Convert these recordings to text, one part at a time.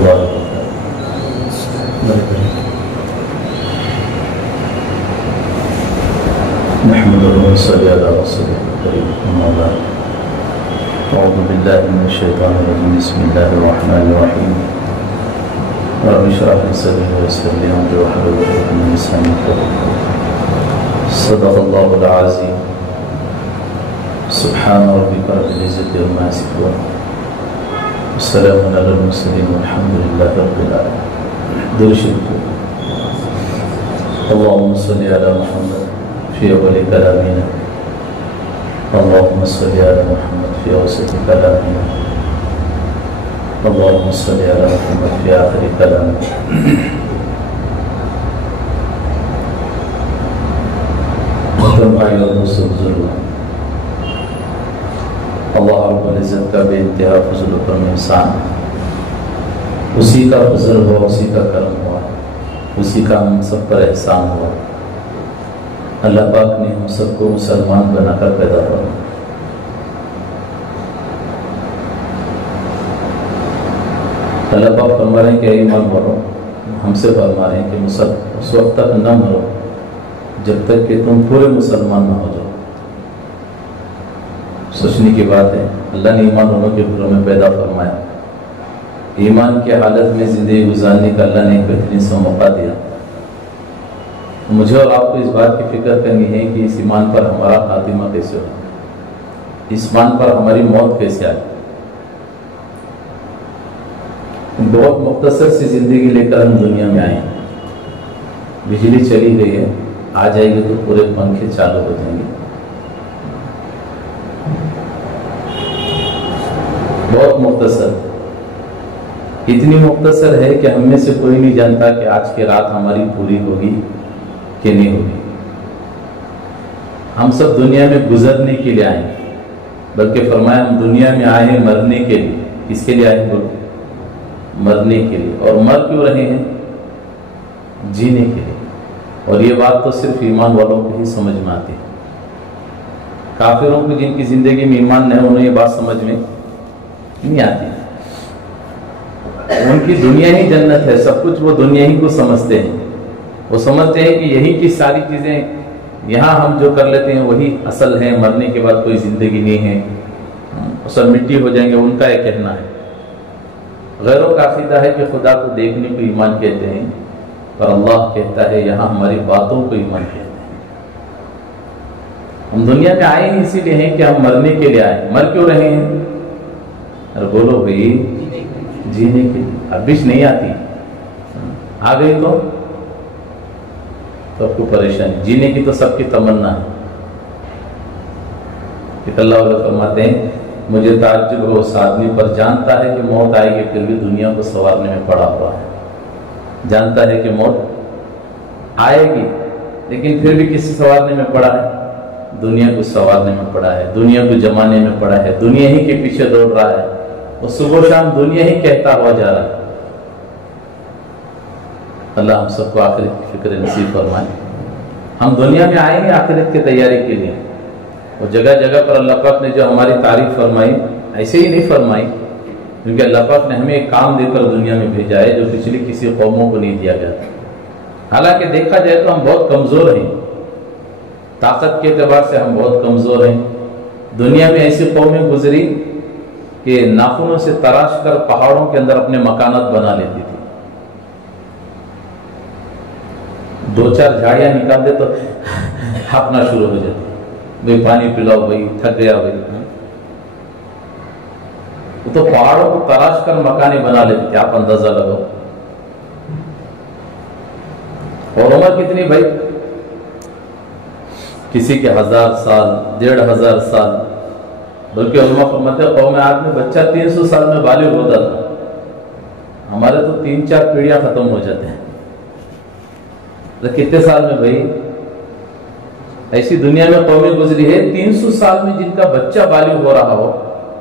الله وبركاته. نحمده ونصلي على رسوله الكريم. أما بعد، أعوذ بالله من الشيطان الرجيم. بسم الله الرحمن الرحيم. رب اشرح لي صدري ويسر لي أمري واحلل عقدة من لساني يفقهوا قولي. صدق الله العظيم. سبحان ربك رب العزة عما يصفون والسلام على المرسلين والحمد لله رب العالمين. درود اللهم صل على محمد في أول كلامنا، اللهم صل على محمد في أوسط كلامنا، اللهم صل على محمد في آخر كلامنا. محترم بھائی اور دوستو بزرگوں، اللہ رب العزت کا بے انتہا فضل و کرم انسان، اسی کا فضل ہوا، اسی کا کرم ہوا، اسی کا ہم سب پر احسان ہوا. اللہ پاک نے ہم سب کو مسلمان بنا کر پیدا کیا. اللہ پاک فرما رہے ہیں کہ ایمان والو، ہم سے فرما رہے ہیں کہ اس وقت تک نہ مرو جب تک کہ تم پورے مسلمان نہ ہو جاؤ. سوچنے کی بات ہے، اللہ نے ایمان والوں کے گھروں میں پیدا فرمایا، ایمان کی حالت میں زندگی گزارنے کا اللہ نے ایک بہترین سا موقع دیا. مجھے اور آپ کو اس بات کی فکر کرنی ہے کہ اس ایمان پر ہمارا خاتمہ کیسے ہو، اس ایمان پر ہماری موت کیسے آئے. بہت مختصر سی زندگی لے کر ہم دنیا میں آئے ہیں. بجلی چلی گئی ہے، آ جائے گی تو پورے پنکھے چالو ہو جائیں گے. بہت مختصر، اتنی مختصر ہے کہ ہم میں سے کوئی نہیں جانتا کہ آج کی رات ہماری پوری ہوگی کہ نہیں ہوگی. ہم سب دنیا میں گزرنے کے لیے آئے، بلکہ فرمایا ہم دنیا میں آئے ہیں مرنے کے لیے. کس کے لیے آئے ہیں؟ مرنے کے لیے. اور مر کیوں رہے ہیں؟ جینے کے لیے. اور یہ بات تو صرف ایمان والوں کو ہی سمجھ میں آتی ہے. کافروں کو جن کی زندگی میں ایمان نہیں، انہیں یہ بات سمجھ میں نہیں آتی. ان کی دنیا ہی جنت ہے، سب کچھ وہ دنیا ہی کو سمجھتے ہیں. وہ سمجھتے ہیں کہ یہی کی ساری چیزیں یہاں ہم جو کر لیتے ہیں وہی اصل ہے، مرنے کے بعد کوئی زندگی نہیں ہے، سب مٹی ہو جائیں گے. ان کا یہ کہنا ہے. غیروں کا عقیدہ ہے کہ خدا کو دیکھنے کو ایمان کہتے ہیں، پر اللہ کہتا ہے یہاں ہماری باتوں کو ایمان کہتے ہیں. ہم دنیا میں آئے ہیں اسی لیے ہیں کہ ہم مرنے کے لیے آئے. مر کیوں رہے ہیں؟ اور بولو بھائی، جینے کے لیے. ابش نہیں آتی، آ گئی تو آپ کو پریشانی. جینے کی تو سب کی تمنا ہے. کہ اللہ علیہ فرماتے ہیں مجھے تعجب ہو اس آدمی پر، جانتا ہے کہ موت آئے گی پھر بھی دنیا کو سنوارنے میں پڑا ہوا ہے. جانتا ہے کہ موت آئے گی لیکن پھر بھی کسی سنوارنے میں پڑا ہے؟ دنیا کو سنوارنے میں پڑا ہے، دنیا کو جمانے میں پڑا ہے، دنیا ہی کے پیچھے دوڑ رہا ہے. اور صبح و شام دنیا ہی کہتا ہوا جا رہا ہے. اللہ ہم سب کو آخرت کی فکر نصیب فرمائے. ہم دنیا میں آئے ہیں آخرت کی تیاری کے لیے. اور جگہ جگہ پر اللہ پاک نے جو ہماری تعریف فرمائی، ایسے ہی نہیں فرمائی، کیونکہ اللہ پاک نے ہمیں ایک کام دے کر دنیا میں بھیجا ہے جو پچھلی کسی قوموں کو نہیں دیا گیا تھا. حالانکہ دیکھا جائے تو ہم بہت کمزور ہیں، طاقت کے اعتبار سے ہم بہت کمزور ہیں. دنیا میں ایسی قومیں گزری کہ ناخنوں سے تراش کر پہاڑوں کے اندر اپنے مکانات بنا لیتی تھی. دو چار جھاڑیاں نکال دے تو ہانپنا شروع ہو جاتی، بھائی پانی پلاؤ، بھائی تھک گیا بھائی. تو پہاڑوں کو تراش کر مکانے بنا لیتے تھے. آپ اندازہ لگاؤ. اور عمر کتنی بھائی؟ کسی کے 1000 سال، 1500 سال. بلکہ علماء فرماتے ہیں قوم عاد میں بچہ 300 سال میں بالغ ہوتا تھا. ہمارے تو 3-4 پیڑیاں ختم ہو جاتے ہیں. کتنے سال میں بھائی؟ ایسی دنیا میں قومیں گزری ہے 300 سال میں جن کا بچہ بالغ ہو رہا ہو.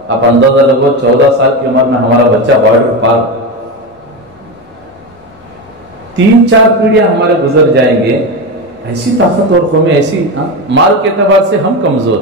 آپ اندازہ لگو 14 سال کی عمر میں ہمارا بچہ بارڈر پار. 3-4 پیڑیاں ہمارے گزر جائیں گے. ایسی طاقت اور قومیں، ایسی مال کے اعتبار سے ہم کمزور.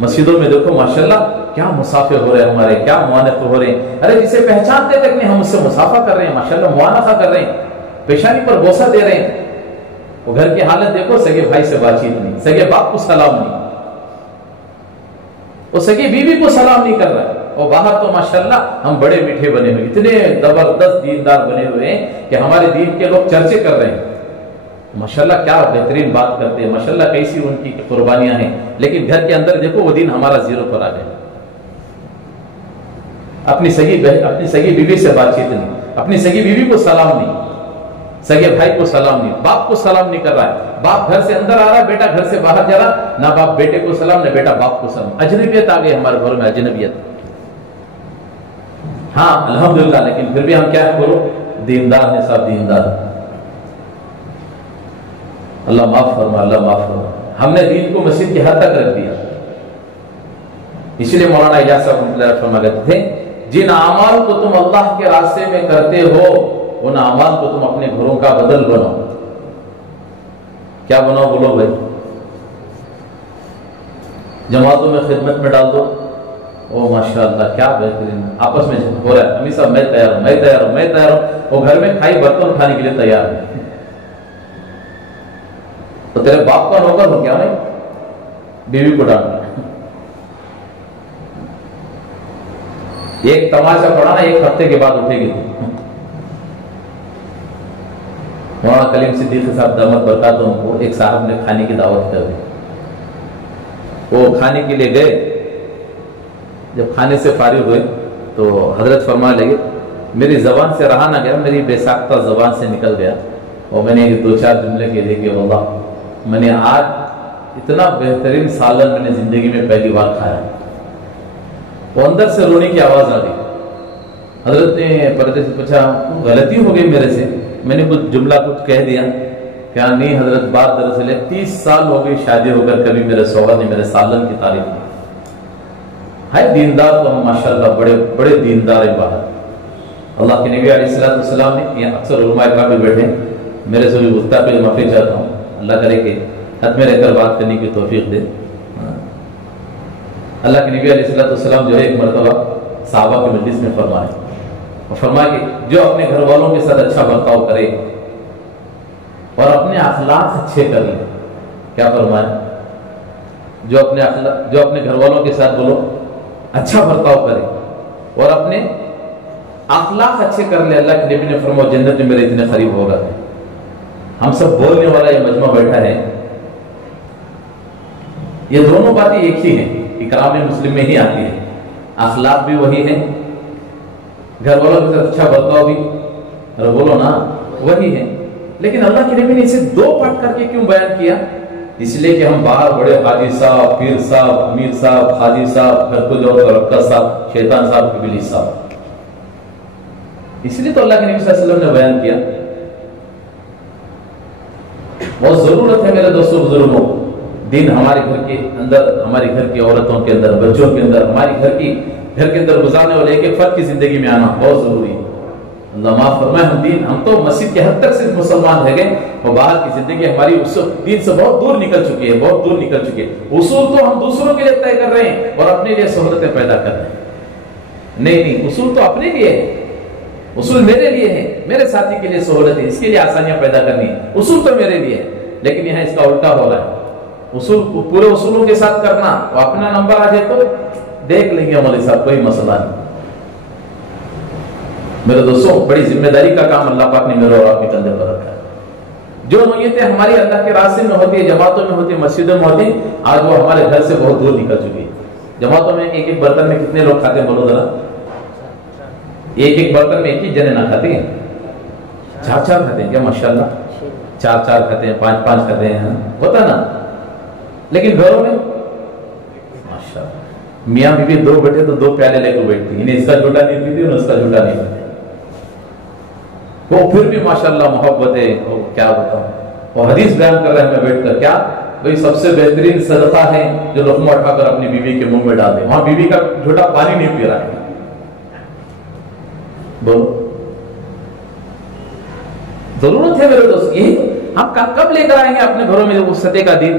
مسجدوں میں دیکھو ماشاءاللہ کیا مسافے ہو رہے ہیں ہمارے، کیا معانقے ہو رہے ہیں، ارے جسے پہچانتے تک نہیں ہم اس سے مسافہ کر رہے ہیں، ماشاءاللہ معانقہ کر رہے ہیں، پیشانی پر بوسہ دے رہے ہیں۔ وہ گھر کی حالت دیکھو، سگے بھائی سے بات چیت نہیں، سگے باپ کو سلام نہیں، وہ سگے بیوی کو سلام نہیں کر رہا ہے، اور باہر تو ماشاءاللہ ہم بڑے میٹھے بنے ہوئے، اتنے زبردست دیندار بنے ہوئے ہیں کہ ہمارے دین کے لوگ چرچے کر رہے ہیں، ماشاءاللہ کیا بہترین بات کرتے ہیں، ماشاءاللہ کیسی ان کی قربانیاں ہیں، لیکن گھر کے اندر دیکھو وہ دین ہمارا زیرو پر آ گیا۔ اپنی سگی بیوی سے بات چیت نہیں، اپنی سگی بیوی کو سلام نہیں، سگے بھائی کو سلام نہیں، باپ کو سلام نہیں کر رہا ہے، باپ گھر سے اندر آ رہا ہے، بیٹا گھر سے باہر جا رہا، نہ باپ بیٹے کو سلام، نہ بیٹا باپ کو سلام، اجنبیت آ گئی ہمارے گھر میں، اجنبیت۔ ہاں الحمدللہ، لیکن پھر بھی ہم کیا ہے بولو، دیندار ہیں، سب دیندار۔ اللہ معاف فرما، اللہ معاف فرما، ہم نے دین کو مسجد کی حد تک رکھ دیا۔ اس لیے مولانا اجاز صاحب فرما کرتے تھے، جن اعمال کو تم اللہ کے راستے میں کرتے ہو ان اعمال کو تم اپنے گھروں کا بدل بناؤ۔ کیا بناؤ بولو بھائی؟ جماعتوں میں خدمت میں ڈال دو، او ماشاءاللہ کیا بہترین، آپس میں ہو رہا ہے، امی صاحب میں تیار ہوں، میں تیار ہوں، میں تیار ہوں، وہ گھر میں کھائی برتن کھانے کے لیے تیار ہے، تو تیرے باپ کا نوکر ہو کیا نہیں؟ بیوی کو ڈالنا، ایک تماشا پڑا نا، ایک ہفتے کے بعد اٹھے گی۔ مولانا کلیم صدیقی صاحب دامت برکاتہ کو ایک صاحب نے کھانے کی دعوت کر دی، وہ کھانے کے لیے گئے، جب کھانے سے فارغ ہوئے تو حضرت فرمانے لگے، میری زبان سے رہا نہ گیا، میری بے ساختہ زبان سے نکل گیا، اور میں نے دو چار جملے کہہ دیے کہ واللہ میں نے آج اتنا بہترین سالن میں نے زندگی میں پہلی بار کھایا۔ وہ اندر سے رونے کی آواز آ گئی۔ حضرت نے پردے سے پوچھا، غلطی ہو گئی میرے سے، میں نے کچھ جملہ کچھ کہہ دیا؟ کیا نہیں حضرت، بات دراصل ہے 30 سال ہو گئی شادی ہو کر، کبھی میرے شوہر نے میرے سالن کی تعریف کی۔ ہے دیندار تو ہم ماشاءاللہ بڑے بڑے دیندار ہیں باہر۔ اللہ کے نبی علیہ السلام نے، یہ اکثر علماء کرام بھی بیٹھے، میرے سے بھی گفتہ پہ معافی چاہتا ہوں، اللہ کرے کہ حد میں رہ کر بات کرنے کی توفیق دے۔ اللہ کے نبی علیہ السلام جو ہے ایک مرتبہ صحابہ کے مجلس میں فرمائے، اور فرمایا کہ جو اپنے گھر والوں کے ساتھ اچھا برتاؤ کرے اور اپنے اخلاق اچھے کر لے، کیا فرمایا؟ جو اپنے گھر والوں کے ساتھ بولو اچھا برتاؤ کرے اور اپنے اخلاق اچھے کر لے، اللہ کے نبی نے فرمایا جنت میں میرے اتنے قریب ہوگا۔ ہم سب بولنے والا یہ مجمع بیٹھا ہے، یہ دونوں باتیں ایک ہی ہیں، اکرام مسلم میں ہی آتی ہے، اخلاق بھی وہی ہے، گھر والوں کے ساتھ اچھا برتاؤ بھی، اور بولو نا وہی ہے، لیکن اللہ کے نبی نے اسے دو پارٹ کر کے کیوں بیان کیا؟ اس لیے کہ ہم باہر بڑے حاجی صاحب، پیر صاحب، امیر صاحب، حاجی صاحب، گھر کو جاؤ تو رکھا صاحب، شیطان صاحب، قبیلی صاحب، اس لیے تو اللہ کے نبی صلی اللہ علیہ وسلم نے بیان کیا۔ بہت ضرورت ہے میرے دوستوں بزرگوں، دین ہمارے گھر کے اندر، ہماری گھر کی عورتوں کے اندر، بچوں کے اندر، ہماری گھر کے اندر گزارنے والے ایک ایک فرد کی زندگی میں آنا بہت ضروری ہے۔ اللہ معاف فرمائے، ہم تو مسجد کے حد تک صرف مسلمان رہ گئے، اور باہر کی زندگی ہماری اس دین سے بہت دور نکل چکی ہے، بہت دور نکل چکی ہے۔ اصول تو ہم دوسروں کے لیے طے کر رہے ہیں اور اپنے لیے سہولتیں پیدا کر رہے ہیں۔ نہیں، اصول تو اپنے لیے ہے، اصول میرے لیے ہے، میرے ساتھی کے لیے سہولت ہے، اس کے لیے آسانیاں پیدا کرنی ہے، اصول تو میرے لیے ہے، لیکن یہاں اس کا الٹا ہو رہا ہے۔ اصول پورے اصولوں کے ساتھ کرنا، اور اپنا نمبر آ جائے تو دیکھ لیں گے مولوی صاحب، کوئی مسئلہ نہیں۔ میرے دوستوں، بڑی ذمہ داری کا کام اللہ پاک نے میرے اور آپ کے کندھے پر رکھا ہے۔ جو نوعیتیں ہماری اللہ کے راستے میں ہوتی ہے، جماعتوں میں ہوتی ہے، مسجدوں میں ہوتی، آج وہ ہمارے گھر سے بہت دور نکل چکی ہے۔ جماعتوں میں ایک ایک برتن میں کتنے لوگ کھاتے ہیں بولو ذرا؟ ایک ایک برتن میں ایک ہی جنے نہ کھاتے ہیں، 4 کھاتے ہیں کیا؟ ماشاءاللہ 4 کھاتے ہیں، 5 کھاتے ہیں، ہوتا نا؟ لیکن گھروں میں ماشاءاللہ میاں بیوی 2 بیٹھے تو 2 پیالے لے کے بیٹھتی، انہیں اس کا جھوٹا نہیں پیتی، انہیں اس کا جھوٹا نہیں پیتی، وہ پھر بھی ماشاءاللہ محبت ہے، کیا بتاؤں۔ وہ حدیث بیان کر رہے ہیں میں بیٹھ کر، کیا بھئی سب سے بہترین صدقہ ہے جو لقمہ اٹھا کر اپنی بیوی کے منہ میں ڈال دے، وہاں بیوی کا جھوٹا پانی نہیں پی رہا ہے۔ بولو، ضرورت ہے میرے دوست، یہی ہم کب لے کر آئیں گے اپنے گھروں میں وسعت کا دین؟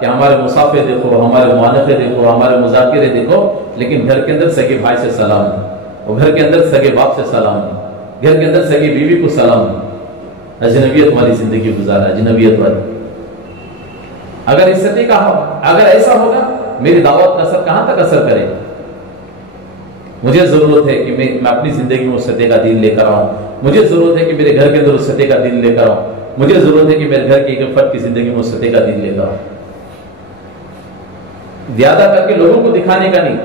کہ ہمارے مسافے دیکھو، ہمارے معانقے دیکھو، ہمارے مذاکرے دیکھو، لیکن گھر کے اندر سگے بھائی سے سلام نہیں، اور گھر کے اندر سگے باپ سے سلام نہیں، گھر کے اندر سگی بیوی کو سلام نہیں، اجنبیت والی زندگی گزارا، اجنبیت والی۔ اگر اس سطح کا اگر ایسا ہوگا، میری دعوت کا اثر کہاں تک اثر کرے؟ مجھے ضرورت ہے کہ میں اپنی زندگی میں اس سطح کا دین لے کر آؤں، مجھے ضرورت ہے کہ میرے گھر کے اندر اس سطح کا دین لے کر آؤں، مجھے ضرورت ہے کہ میرے گھر کے ایک فرد کی زندگی میں اس سطح کا دین لے کر آؤں۔ زیادہ کر کے لوگوں کو دکھانے کا نہیں۔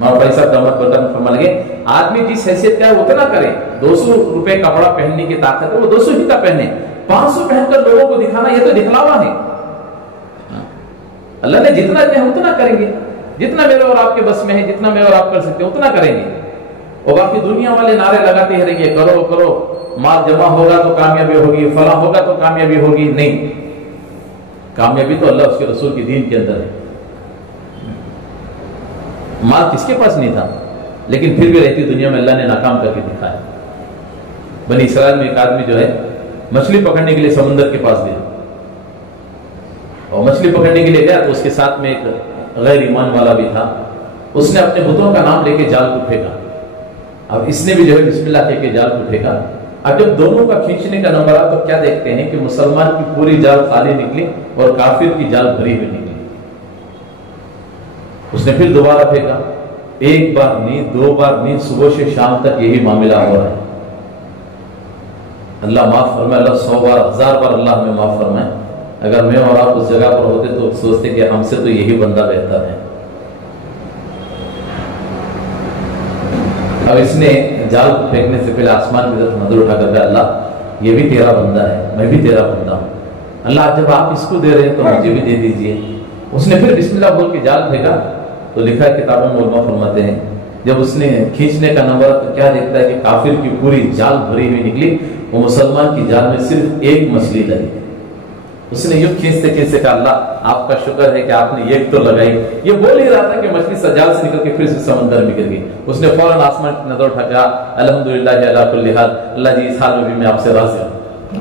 مولانا بھائی صاحب رحمت برکت فرما لگے، آدمی جس حیثیت کا ہے اتنا کرے۔ 200 روپے کپڑا پہننے کی طاقت ہے، وہ 200 ہی کا پہنے، 500 پہن کر لوگوں کو دکھانا یہ تو دکھلاوا ہے۔ اللہ نے جتنا دیا اتنا کریں گے، جتنا میرے اور آپ کے بس میں ہے، جتنا میں اور آپ کر سکتے ہیں اتنا کریں گے، اور باقی دنیا والے نعرے لگاتے ہی رہیں گے، کرو کرو، مال جمع ہوگا تو کامیابی ہوگی، فلاں ہوگا تو کامیابی ہوگی۔ نہیں، کامیابی تو اللہ اس کے رسول کی دین کے اندر ہے۔ مال کس کے پاس نہیں تھا، لیکن پھر بھی رہتی دنیا میں اللہ نے ناکام کر کے دکھایا۔ بنی اسرائیل میں ایک آدمی جو ہے مچھلی پکڑنے کے لیے سمندر کے پاس گیا، اور مچھلی پکڑنے کے لیے گیا تو اس کے ساتھ میں ایک غیر ایمان والا بھی تھا۔ اس نے اپنے بتوں کا نام لے کے جال کو پھینکا، اب اس نے بھی جو ہے بسم اللہ کہہ کے جال کو پھینکا۔ اب جب دونوں کا کھینچنے کا نمبر آیا تو کیا دیکھتے ہیں کہ مسلمان کی پوری جال خالی نکلی اور کافر کی جال بھری ہوئی نکلی۔ اس نے پھر دوبارہ پھینکا، ایک بار نہیں، 2 بار نہیں، صبح سے شام تک یہی معاملہ ہو رہا ہے۔ اللہ معاف فرمائے، اللہ 100 بار 1000 بار اللہ ہمیں معاف فرمائے۔ اگر میں اور آپ اس جگہ پر ہوتے تو سوچتے کہ ہم سے تو یہی بندہ بہتر ہے۔ اب اس نے جال کو پھینکنے سے پہلے آسمان کی طرف نظر اٹھا کر کہا، اللہ یہ بھی تیرا بندہ ہے، میں بھی تیرا بندہ ہوں، اللہ جب آپ اس کو دے رہے ہیں تو مجھے بھی دے دیجئے۔ اس نے پھر بسم اللہ بول کے جال پھینکا تو لکھا ہے کتابوں میں علماء فرماتے ہیں جب اس نے کھینچنے کا نمبر تو کیا دیکھتا ہے کہ کافر کی پوری جال بھری ہوئی نکلی، وہ مسلمان کی جال میں صرف ایک مچھلی لگی۔ اس نے یوں کھینچتے کھینچتے کہا، اللہ آپ کا شکر ہے کہ آپ نے ایک تو لگائی۔ یہ بول ہی رہا تھا کہ مچھلی سجال سے نکل کے پھر سے سمندر میں گر گئی۔ اس نے فوراً آسمان کی نظر اٹھا کہا، الحمدللہ علی کل حال، اللہ جی اس حال میں بھی میں آپ سے راضی ہوں۔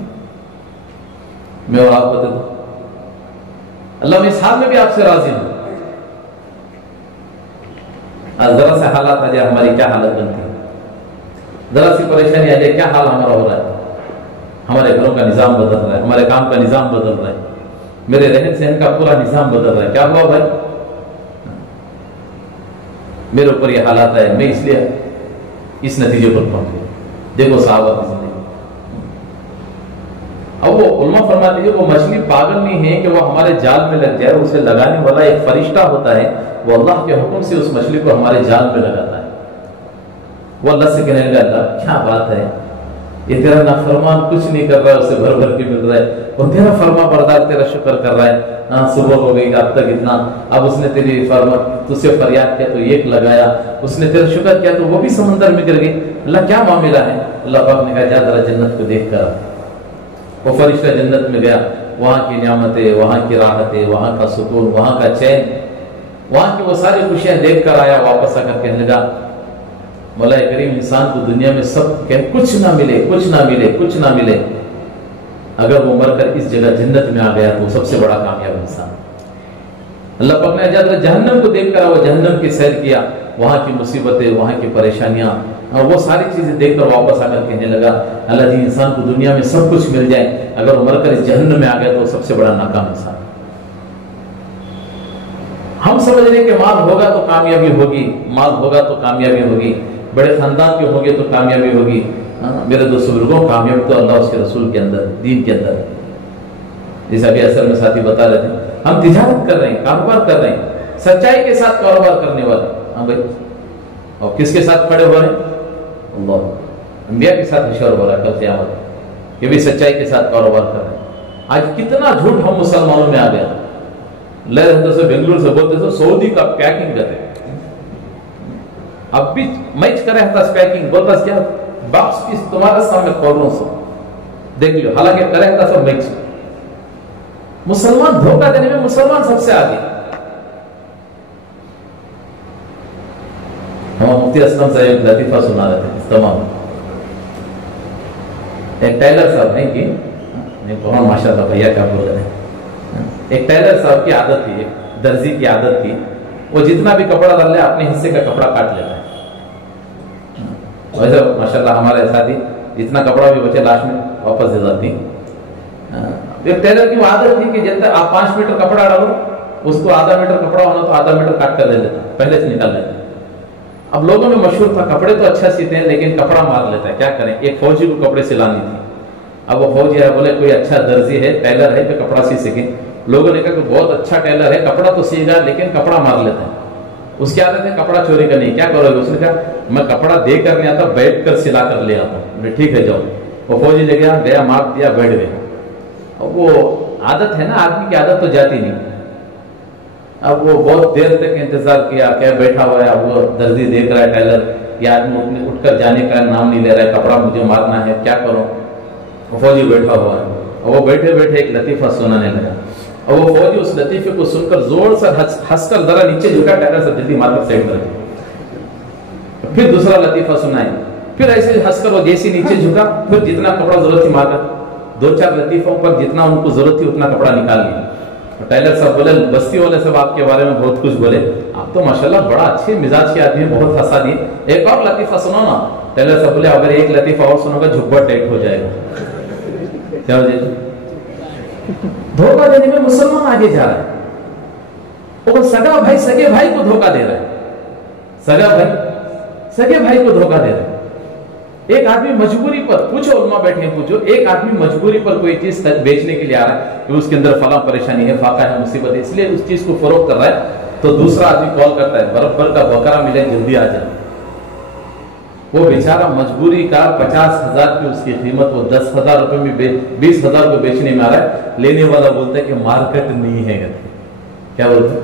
میں اور آپ بتا دوں، اللہ میں اس حال میں بھی آپ سے راضی ہوں۔ ذرا سے حالات آ جائے ہماری کیا حالت بنتی ہے، ذرا سی پریشانی آ جائے کیا حال ہمارا ہو رہا ہے۔ ہمارے گھروں کا نظام بدل رہا ہے، ہمارے کام کا نظام بدل رہا ہے، میرے رہن سہن کا پورا نظام بدل رہا ہے۔ کیا ہوا بھائی؟ میرے اوپر یہ حالات آئے، میں اس لیے اس نتیجے پر پہنچ گیا۔ دیکھو صحابہ کی زندگی، اب وہ علماء فرماتے ہیں وہ مچھلی پاگل نہیں ہے کہ وہ ہمارے جال میں لگ جائے، اسے لگانے والا ایک فرشتہ ہوتا ہے، وہ اللہ کے حکم سے اس مچھلی کو ہمارے جال میں لگاتا ہے۔ وہ اللہ سے کہنے لگا، اللہ کیا بات ہے، یہ تیرا نافرمان کچھ نہیں کر رہا ہے، اسے بھر بھر کے مل رہا ہے، اور تیرا فرما بردار تیرا شکر کر رہا ہے۔ صبح ہو گئی اب تک اتنا، اب اس نے تیری فرما تجھ سے فریاد کیا تو ایک لگایا، اس نے تیرا شکر کیا تو وہ بھی سمندر میں گر گئی، اللہ کیا معاملہ ہے؟ اللہ پاک نے کہا جا ذرا جنت کو دیکھ کر۔ وہ فرشتہ جنت میں گیا، وہاں کی نعمتیں، وہاں کی راحتیں، وہاں کا سکون، وہاں کا چین، وہاں کی وہ ساری خوشیاں دیکھ کر آیا، واپس آ کر کہنے لگا، مولا کریم انسان کو دنیا میں سب کچھ نہ ملے، کچھ نہ ملے، کچھ نہ ملے، اگر وہ مر کر اس جگہ جنت میں آ گیا تو سب سے بڑا کامیاب انسان۔ اللہ پاک نے جب جہنم کو دیکھ کر وہ جہنم کی سیر کیا، وہاں کی مصیبتیں، وہاں کی پریشانیاں، وہ ساری چیزیں دیکھ کر واپس آ کر کہنے لگا، اللہ جی انسان کو دنیا میں سب کچھ مل جائے، اگر وہ مر کر اس جہنم میں آ گیا تو سب سے بڑا ناکام انسان۔ ہم سمجھ رہے کہ مال ہوگا تو کامیابی ہوگی، مال ہوگا تو کامیابی ہوگی، بڑے خاندان کے ہوں گے تو کامیابی ہوگی۔ میرے دوستوں بزرگوں، کامیابی تو اللہ اس کے رسول کے اندر، دین کے اندر۔ جیسے ابھی اصل میں ساتھی بتا رہے تھے، ہم تجارت کر رہے ہیں، کاروبار کر رہے ہیں، سچائی کے ساتھ کاروبار کرنے والے، ہاں بھائی، اور کس کے ساتھ کھڑے ہو رہے ہیں؟ اللہ، انبیاء کے ساتھ مشور ہو رہا ہے کل قیامت، یہ بھی سچائی کے ساتھ کاروبار کر رہے ہیں۔ آج کتنا جھوٹ ہم مسلمانوں میں آ گیا، لے رہتے سے بنگلور سے بولتے تھے سعودی کا پیکنگ کرتے، اب بھی میچ کر رہا تھا پیکنگ، بولتا کیا باکس پیس تمہارے سامنے کھول رہا ہوں، دیکھ لو، حالانکہ کر رہا تھا سب میچ۔ مسلمان دھوکہ دینے میں مسلمان سب سے آگے۔ ہم مفتی اسلم صاحب ایک لطیفہ سنا رہے تھے تمام، ایک ٹیلر صاحب نہیں کی، ماشاء اللہ بھیا کیا بول رہے ہیں، ایک ٹیلر صاحب کی عادت تھی, ایک درزی کی عادت تھی, وہ جتنا بھی کپڑا ڈال لے اپنے حصے کا کپڑا کاٹ لیتا ہے. ویسے ماشاءاللہ ہمارے ساتھ ہی جتنا کپڑا بھی بچے لاسٹ میں واپس دے جاتی. ایک ٹیلر کی وہ عادت تھی کہ جب تک آپ 5 میٹر کپڑا ڈالو اس کو آدھا میٹر کپڑا ہونا تو آدھا میٹر کاٹ کر دے دیتا, پہلے سے نکال لیتا. اب لوگوں میں مشہور تھا کپڑے تو اچھا سیتے ہیں لیکن کپڑا مار لیتا ہے, کیا کریں. ایک فوجی کو کپڑے سلانی تھی, اب وہ فوجی ہے, بولے کوئی اچھا درزی ہے ٹیلر ہے جو کپڑا سی سکے. لوگوں نے کہا کہ بہت اچھا ٹیلر ہے, کپڑا تو سی گا لیکن کپڑا مار لیتا ہے. اس کی عادت ہے کپڑا چوری کرنی, کیا کرو گے. اس نے کہا میں کپڑا دے کر نہیں آتا, بیٹھ کر سلا کر لے آتا ہوں. ٹھیک ہے جاؤ. وہ فوجی لے گیا مار دیا, بیٹھ گیا. اب وہ عادت ہے نا, آدمی کی عادت تو جاتی نہیں. اب وہ بہت دیر تک انتظار کیا, کیا بیٹھا ہوا ہے. اب وہ درزی دیکھ رہا ہے ٹیلر, یہ آدمی اٹھ کر جانے کا نام نہیں لے رہا ہے, کپڑا مجھے مارنا ہے, کیا کروں. وہ فوجی بیٹھا ہوا ہے, اور وہ بیٹھے بیٹھے ایک لطیفہ سنانے لگا. اور وہ فوجی اس لطیفے کو سن کر زور سے ہنس کر ذرا نیچے جھکا, ٹیلر سے جلدی مار کر سائڈ کر دیا. پھر دوسرا لطیفہ سنائے, پھر ایسے ہنس کر وہ جیسے نیچے جھکا, پھر جتنا کپڑا ضرورت تھی مار کر 2-4 لطیفوں پر جتنا ان کو ضرورت تھی اتنا کپڑا نکال لیا. ٹیلر صاحب بولے, بستی والے سب آپ کے بارے میں بہت کچھ بولے, آپ تو ماشاءاللہ بڑا اچھے مزاج کے آدمی, بہت ہنسا دیے, ایک اور لطیفہ سنو نا. ٹیلر صاحب بولے اگر ایک لطیفہ اور سنو گا جھبا ٹائٹ ہو جائے گا. کیا ہو جائے گا. دھوکہ دینے میں مسلمان آگے جا رہا ہے. وہ سگا بھائی سگے بھائی کو دھوکہ دے رہا ہے, سگا بھائی سگے بھائی کو دھوکہ دے رہا ہے. ایک آدمی مجبوری پر, پوچھو علماء بیٹھے ہیں, پوچھو, ایک آدمی مجبوری پر کوئی چیز بیچنے کے لیے آ رہا ہے کہ اس کے اندر فلاں پریشانی ہے, فاقہ ہے, مصیبت ہے, اس لیے اس چیز کو فروخت کر رہا ہے. تو دوسرا آدمی کال کرتا ہے, برابر کا بکرا ملے, جلدی آ جائے. وہ بیچارہ مجبوری کا 50,000 کی اس کی قیمت, وہ 10,000 روپے میں 20,000 کو بیچنے میں آ رہا ہے. لینے والا بولتا ہے کہ مارکیٹ نہیں ہے. کیا بولتا ہے,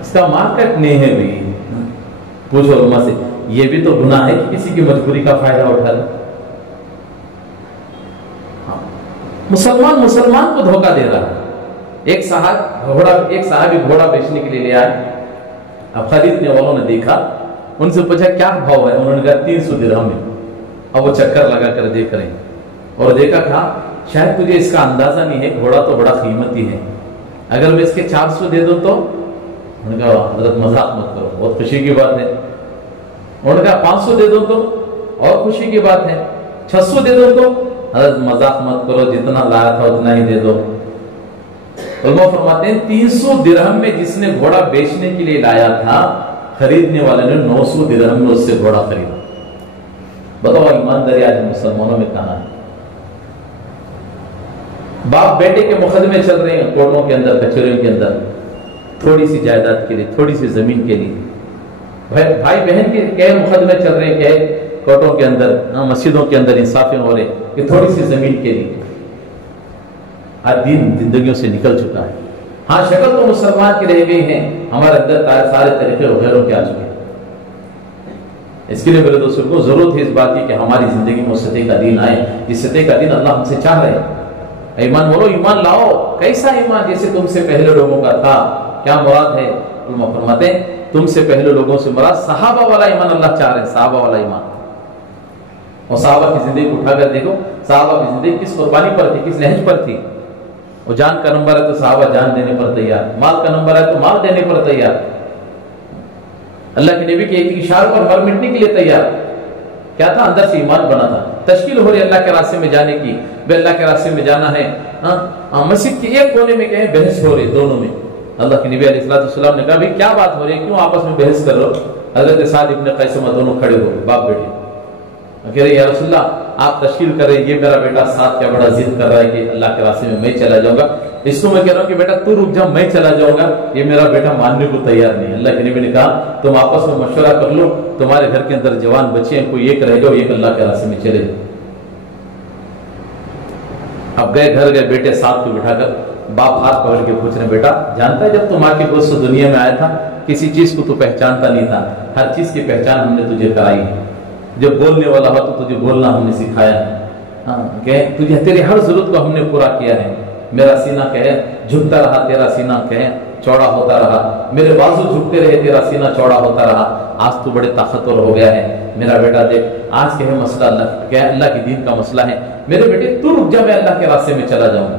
اس کا مارکیٹ نہیں ہے. بھی پوچھو علماء سے, یہ بھی تو گناہ ہے کہ کسی کی مجبوری کا فائدہ اٹھا لے. مسلمان کو دھوکہ دے رہا ہے. ایک صحابی گھوڑا بیچنے کے لیے لے آئے. اب خریدنے والوں نے دیکھا, ان سے پوچھا کیا بھاؤ ہے, انہوں نے کہا 300 درہم ہے. اب وہ چکر لگا کر دیکھ رہے ہیں, اور دیکھا کہا شاید تجھے اس کا اندازہ نہیں ہے, گھوڑا تو بڑا قیمتی ہے, اگر میں اس کے 400 دے دوں تو. انہوں نے کہا حضرت مذاق مت کرو, بہت خوشی کی بات ہے. انہوں نے کہا 500 دے دوں تو, اور خوشی کی بات ہے. 600 دے دوں تو, حضرت مذاق مت کرو, جتنا لایا تھا اتنا ہی دے دو. علماء فرماتے ہیں 300 درہم میں جس نے گھوڑا بیچنے کے لیے لایا تھا, خریدنے والے نے 900 درہم میں اس سے گھوڑا خریدا. بتاؤ ایمانداری آج مسلمانوں میں کہاں ہے. باپ بیٹے کے مقدمے چل رہے ہیں کورٹوں کے اندر, کچہریوں کے اندر, تھوڑی سی جائیداد کے لیے, تھوڑی سی زمین کے لیے. بھائی بہن کے کئی مقدمے چل رہے ہیں, کئی کورٹوں کے اندر, مسجدوں کے اندر انصافیں ہو رہے کہ تھوڑی سی زمین کے لیے. آج دین زندگیوں سے نکل چکا ہے. ہاں شکل تو مسلمان کی رہ گئی ہے, ہمارے اندر سارے طریقے وغیرہ کے آ چکے ہیں. اس کے لیے میرے دوستوں کو ضرورت ہے اس بات کی کہ ہماری زندگی میں اس سطح کا دین آئے, جس سطح کا دین اللہ ہم سے چاہ رہے ہیں. ایمان بولو, ایمان لاؤ. کیسا ایمان؟ جیسے تم سے پہلے لوگوں کا تھا. کیا مراد ہے؟ علماء فرماتے ہیں تم سے پہلے لوگوں سے مراد صحابہ والا ایمان اللہ چاہ رہے ہیں, صحابہ والا ایمان. اور صحابہ کی زندگی کو اٹھا کر دیکھو, صحابہ کی زندگی کس قربانی پر تھی, کس نہج پر تھی. وہ جان کا نمبر ہے تو صحابہ جان دینے پر تیار, مال کا نمبر ہے تو مال دینے پر تیار, اللہ کے نبی کے ایک اشارے پر مر مٹنے کے لیے تیار. کیا تھا؟ اندر سے ایمان بنا تھا. تشکیل ہو رہی اللہ کے راستے میں جانے کی, بے اللہ کے راستے میں جانا ہے. مسجد کے ایک کونے میں کہیں بحث ہو رہی دونوں میں. اللہ کے نبی علیہ السلام نے کہا بھائی کیا بات ہو رہی ہے, کیوں آپس میں بحث کر رہے ہو؟ حضرت سعد ابن قیسمہ دونوں کھڑے ہو گئے, باپ بیٹے. کہہ رہے یا رسول اللہ آپ تشکیل کر رہے, یہ میرا بیٹا ساتھ کیا بڑا ضد کر رہا ہے کہ اللہ کے راستے میں چلا جاؤں گا. اس کو میں کہہ رہا ہوں کہ بیٹا تو رک جا, میں چلا جاؤں گا. یہ میرا بیٹا ماننے کو تیار نہیں. اللہ کے نبی نے کہا تم آپس میں مشورہ کر لو, تمہارے گھر کے اندر جوان بچے ہیں, کوئی ایک رہ جاؤ, ایک اللہ کے راستے میں چلے جاؤ. اب گئے گھر گئے, بیٹے ساتھ کو بٹھا کر باپ ہاتھ پکڑ کے پوچھ رہے بیٹا جانتا ہے جب تم ماں کی گود سے دنیا میں آیا تھا کسی چیز کو تو پہچانتا نہیں تھا, ہر چیز کی پہچان ہم نے تجھے کرائی ہے. جب بولنے والا ہوا تو تجھے بولنا ہم نے سکھایا ہے. تجھے تیری ہر ضرورت کو ہم نے پورا کیا ہے. میرا سینہ کہے جھکتا رہا, تیرا سینہ کہے چوڑا ہوتا رہا. میرے بازو جھکتے رہے, تیرا سینہ چوڑا ہوتا رہا. آج تو بڑے طاقتور ہو گیا ہے. میرا بیٹا دیکھ آج کہے مسئلہ اللہ کے دین کا مسئلہ ہے. میرے بیٹے تو رک جا, میں اللہ کے راستے میں چلا جاؤں گا.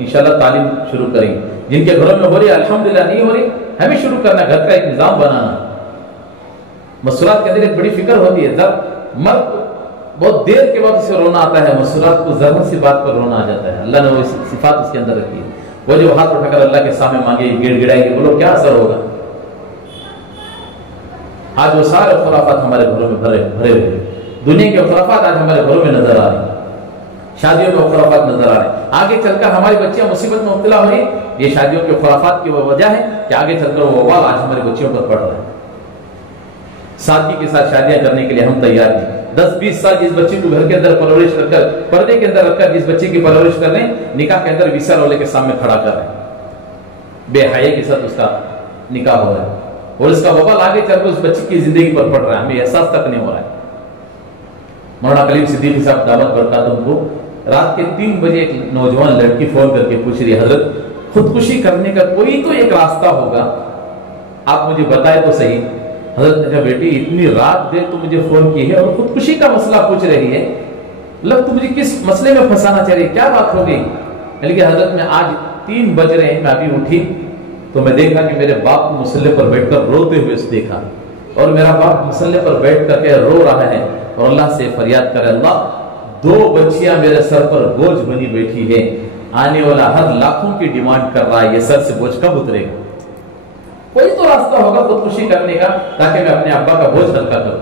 انشاءاللہ تعلیم شروع کریں گے. جن کے گھروں میں ہو رہی ہے الحمدللہ، نہیں ہو رہی ہمیں شروع کرنا، گھر کا ایک نظام بنانا. مسورات کے اندر ایک بڑی فکر ہوتی ہے. مرد بہت دیر کے بعد اسے رونا آتا ہے، مسورات کو ذرا سی بات پر رونا آ جاتا ہے. اللہ نے وہ صفات اس کے اندر رکھی ہے. وہ جو ہاتھ اٹھا کر اللہ کے سامنے مانگے گڑ گڑائے گی، بولو کیا اثر ہوگا؟ آج وہ سارے خرافات ہمارے گھروں میں بھرے ہوئے. دنیا کے خرافات آج ہمارے گھروں میں نظر آ رہے ہیں، شادیوں کے خرافات نظر آ رہے ہیں. آگے چل کر ہماری بچیاں مصیبت میں مبتلا ہو رہی. یہ شادیوں کے خرافات کی وجہ ہے کہ آگے چل کر وہ وبال آج ہماری بچیوں پر پڑ رہا ہے. سادگی کے ساتھ شادیاں کرنے کے لیے ہم تیار ہیں. 10-20 سال جس بچے کو گھر کے اندر پرورش کر کر، پردے کے اندر رکھ کر جس بچے کی پرورش کر رہے ہیں، نکاح کے اندر ویسا رولے کے سامنے کھڑا کر رہے ہیں، بے حیائی کے ساتھ اس کا نکاح ہو رہا ہے، اور اس کا وبال آگے چل کر اس بچے کی زندگی پر پڑ رہا ہے. ہمیں احساس تک نہیں ہو رہا ہے. مولانا کلیم صدیقی صاحب دعوت برکاتہ کو رات کے 3 بجے ایک نوجوان لڑکی فون کر کے پوچھ رہی ہے، حضرت خودکشی کرنے کا کوئی تو ایک راستہ ہوگا، آپ مجھے بتائے تو صحیح. حضرت نے کہا بیٹی اتنی رات دیر تو مجھے فون کی ہے اور خودکشی کا مسئلہ پوچھ رہی ہے، مطلب تو مجھے کس مسئلے میں پھنسانا چاہ رہی ہے، کیا بات ہو گئی؟ بلکہ حضرت میں آج 3 بج رہے ہیں، میں ابھی اٹھی تو میں دیکھا کہ میرے باپ کو مصلے پر بیٹھ کر روتے ہوئے دیکھا، اور میرا باپ مصلے پر بیٹھ کر کے رو رہا ہے اور اللہ سے فریاد کرے، اللہ 2 بچیاں میرے سر پر بوجھ بنی بیٹھی ہے، آنے والا ہر لاکھوں کی ڈیمانڈ کر رہا ہے، یہ سر سے بوجھ کب اترے گا؟ کوئی تو راستہ ہوگا خودکشی کرنے کا تاکہ میں اپنے ابا کا بوجھ ہلکا کروں.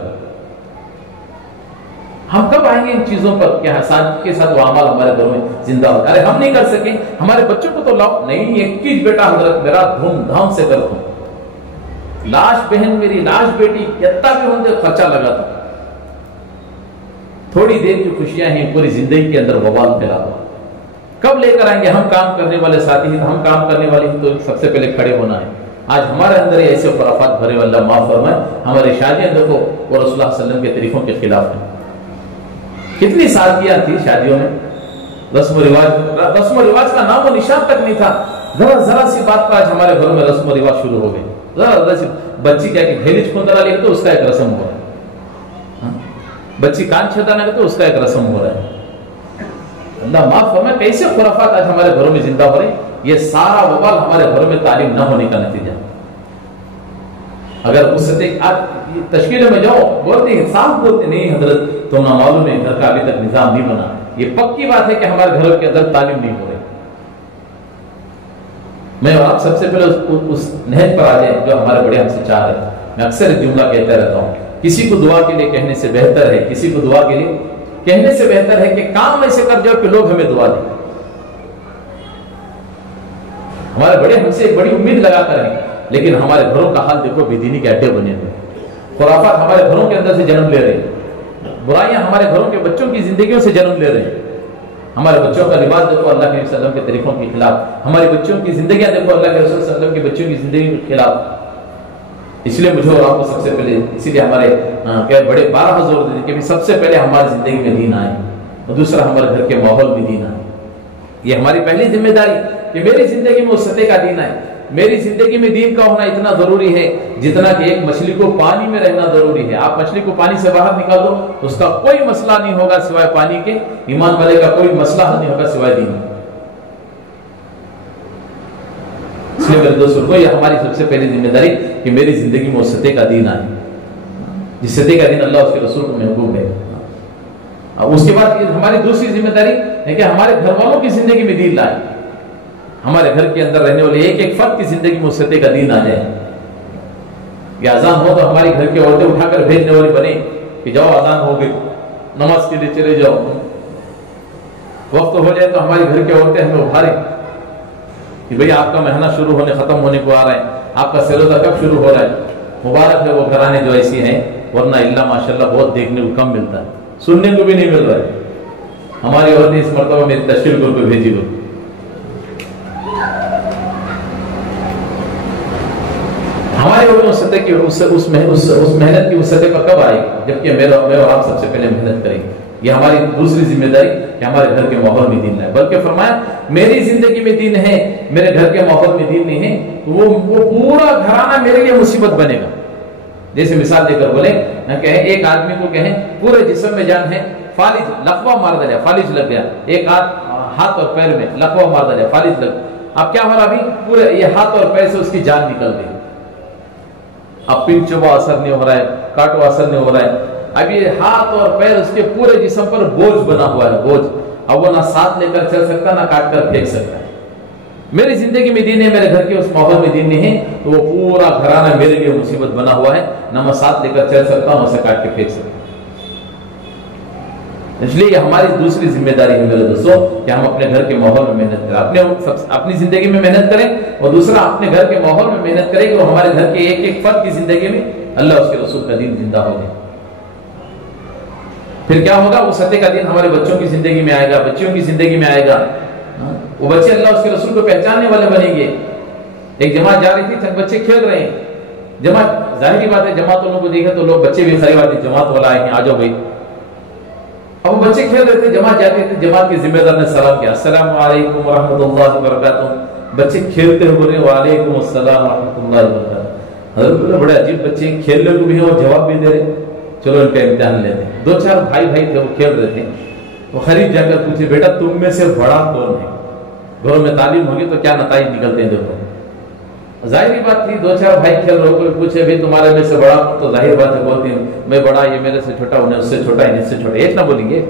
ہم کب آئیں گے ان چیزوں پر کہ سادگی کے ساتھ وہ اعمال ہمارے گھروں میں زندہ ہو؟ ارے ہم نہیں کر سکیں، ہمارے بچوں کو تو لاؤ. نہیں، ایک چیز بیٹا حضرت میرا دھوم دھام سے کرتا ہوں، لاش بہن میری، لاش بیٹی، کتنا بھی ہوں خرچہ لگاتا ہوں. تھوڑی دیر کی خوشیاں ہیں، پوری زندگی کے اندر وبال پھیلا ہوا. کب لے کر آئیں گے؟ ہم کام کرنے والے ساتھی ہیں، ہم کام کرنے والے ہیں تو سب سے پہلے کھڑے ہونا ہے. آج ہمارے اندر ایسے خرافات بھرے، اللہ معاف فرمائے. ہماری شادیاں دیکھو وہ رسول اللہ صلی اللہ علیہ وسلم کے طریقوں کے خلاف ہیں. کتنی سادگیاں تھی شادیوں میں، رسم و رواج کا نام و نشان تک نہیں تھا. ذرا سی بات پر آج ہمارے گھروں میں رسم و رواج شروع ہو گئے. ذرا سی بچی کیا کہ گھیلی چھندرا لے تو اس کا ایک رسم ہو رہا ہے، بچی کان چھیدانا تو اس کا ایک رسم ہو رہا ہے. اللہ معاف فرمائے کیسے خرافات آج ہمارے گھروں میں زندہ ہو رہے ہیں. یہ سارا وبال ہمارے گھروں میں تعلیم نہ ہونے کا نتیجہ. اگر اس سے تشکیلوں میں جاؤ بولتے ہیں، صاف بولتے نہیں حضرت تم نہ معلوم ہے گھر کا ابھی تک نظام نہیں بنا. یہ پکی بات ہے کہ ہمارے گھروں کے اندر تعلیم نہیں ہو رہی. میں آپ سب سے پہلے اس نہج پر آ جائیں جو ہمارے بڑے ہم سے چاہ رہے ہیں. میں اکثر ایک جملہ کہتا رہتا ہوں، کسی کو دعا کے لیے کہنے سے بہتر ہے، کسی کو دعا کے لیے کہنے سے بہتر ہے کہ کام ایسے کر جاؤ کہ لوگ ہمیں دعا دیں. ہمارے بڑے ہم سے بڑی امید لگا کر ہیں، لیکن ہمارے گھروں کا حال دیکھو، بے دینی کے اڈے بنے ہوئے. خرافات ہمارے گھروں کے اندر سے جنم لے رہے ہیں، برائیاں ہمارے گھروں کے بچوں کی زندگیوں سے جنم لے رہے ہیں. ہمارے بچوں کا لباس دیکھو اللہ کے وسلم کے طریقوں کے خلاف، ہماری بچوں کی زندگیاں دیکھو اللہ کے رسول صلی اللہ علیہ وسلم کی بچوں کی زندگی کے خلاف. اس لیے مجھے اور آپ کو سب سے پہلے، اسی لیے ہمارے بڑے 12 زور دیتے کہ سب سے پہلے ہماری زندگی میں دین آئے اور دوسرا ہمارے گھر کے ماحول میں دین آئے. یہ ہماری پہلی ذمہ داری کہ میری زندگی میں اس سطح کا دین آئے. میری زندگی میں دین کا ہونا اتنا ضروری ہے جتنا کہ ایک مچھلی کو پانی میں رہنا ضروری ہے. آپ مچھلی کو پانی سے باہر نکال دو، اس کا کوئی مسئلہ نہیں ہوگا سوائے پانی کے. ایمان والے کا کوئی مسئلہ نہیں ہوگا سوائے دین. اس لیے میرے دوستوں، یہ ہماری سب سے پہلی ذمہ داری کہ میری زندگی میں اس سطح کا دین آئے جس سطح کا دین اللہ اس کے رسول کو محبوب ہے. اس کے بعد ہماری دوسری ذمہ داری ہے کہ ہمارے گھر والوں کی زندگی میں دین لائے. ہمارے گھر کے اندر رہنے والے ایک ایک فرد کی زندگی میں اس سطح کا دین آ جائے. یہ اذان ہو تو ہماری گھر کی عورتیں اٹھا کر بھیجنے والی بنے کہ جاؤ اذان ہو گئی، نماز کے لیے چلے جاؤ. وقت ہو جائے تو ہماری گھر کی عورتیں ہمیں ابھاریں کہ بھئی آپ کا مہینہ شروع ہونے ختم ہونے کو آ رہا ہے، آپ کا سیروزہ کب شروع ہو رہا ہے. مبارک ہے وہ گھرانے جو ایسی ہیں، ورنہ اللہ ماشاءاللہ بہت دیکھنے کو کم ملتا ہے، سننے کو بھی نہیں مل رہا ہے. ہماری عورتیں اس مرتبہ میری تشکیل گروپ پہ بھیجی ہوئی. ہماری عورتوں سطح کی اس محنت کی اس سطح پر کب آئے گی جبکہ میں اور آپ سب سے پہلے محنت کریں گے. یہ ہماری دوسری ذمہ داری کہ ہمارے گھر کے ماحول میں دین ہے. بلکہ فرمایا میری زندگی میں دین ہے، میرے گھر کے ماحول میں دین نہیں ہے تو وہ پورا گھرانہ میرے لیے مصیبت بنے گا. جیسے مثال دے کر بولے کہیں ایک آدمی کو کہیں پورے جسم میں جان ہے، فالج لقوہ مار دیا، فالج لگ گیا، ایک ہاتھ اور پیر میں لقوہ مار دیا فالج لگ. اب کیا ہو رہا ابھی پورے یہ ہاتھ اور پیر سے اس کی جان نکل گئی. اب پنچ چبو اثر نہیں ہو رہا ہے, کاٹو اثر نہیں ہو رہا ہے. اب یہ ہاتھ اور پیر اس کے پورے جسم پر بوجھ بنا ہوا ہے, بوجھ. اب وہ نہ ساتھ لے کر چل سکتا نہ کاٹ کر پھینک سکتا ہے. میری زندگی میں دین ہے, میرے گھر کے اس ماحول میں دین نہیں ہے, تو وہ پورا گھرانہ میرے لیے مصیبت بنا ہوا ہے, نہ میں ساتھ لے کر چل سکتا ہوں, اسے کاٹ کے پھینک سکتا ہوں. اس لیے یہ ہماری دوسری ذمہ داری ہے میرے دوستوں کہ ہم اپنے گھر کے ماحول میں محنت کریں, اپنی زندگی میں محنت کریں, اور دوسرا اپنے گھر کے ماحول میں محنت کریں کہ ہمارے گھر کے ایک ایک فرد کی زندگی میں اللہ اس کے رسول کا دین زندہ ہو جائے. پھر کیا ہوگا, وہ سطح کا دین ہمارے بچوں کی زندگی میں آئے گا, بچیوں کی زندگی میں آئے گا. وہ بچے اللہ اس کے رسول کو پہچاننے والے بنیں گے. ایک جماعت جا رہی تھی, چند بچے کھیل رہے ہیں. جماعت ظاہری بات ہے, جماعت والوں کو دیکھے تو لوگ بچے بھی خریب آتے, جماعت والا آئے ہیں, آ جاؤ بھائی. اب وہ بچے کھیل رہے تھے, جماعت جاتے تھے, جماعت کے ذمہ دار نے سلام کیا, السلام علیکم ورحمۃ اللہ وبرکاتہ. بچے کھیلتے ہوئے بولے وعلیکم السلام ورحمۃ اللہ وبرکاتہ. حضرت بولے بڑے عجیب بچے, کھیلنے کو بھی ہیں اور جواب بھی دے رہے, چلو ان کا امتحان لیتے ہیں. 2-4 بھائی تھے, وہ کھیل رہے تھے. وہ خریب جا کر پوچھے, بیٹا تم میں سے بڑا کون ہے؟ گھروں میں تعلیم ہوگی تو کیا نتائج نکلتے ہیں. دیکھو ظاہری بات تھی, 2-4 بھائی کھیل رہے, کوئی پوچھے بھائی تمہارے میں سے بڑا, تو ظاہر بات ہے بولتی ہوں میں بڑا, یہ میرے سے چھوٹا, انہیں اس سے چھوٹا, انہیں اس سے چھوٹا, ایک نہ بولیں گے.